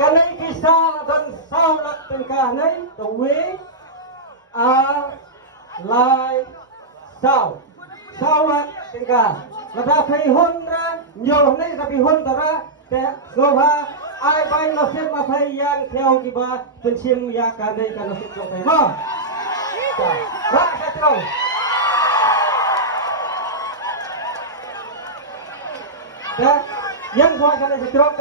Kanay kisa dan saulak tengkanay tuwi lai sau saulak tengkan napay honra nyo nay sabi hontara te soha ai bay nasib mapay yang theo kiba pensim ya kanay kanasib tong tay mo ba sa trong yang buat kanay sa trong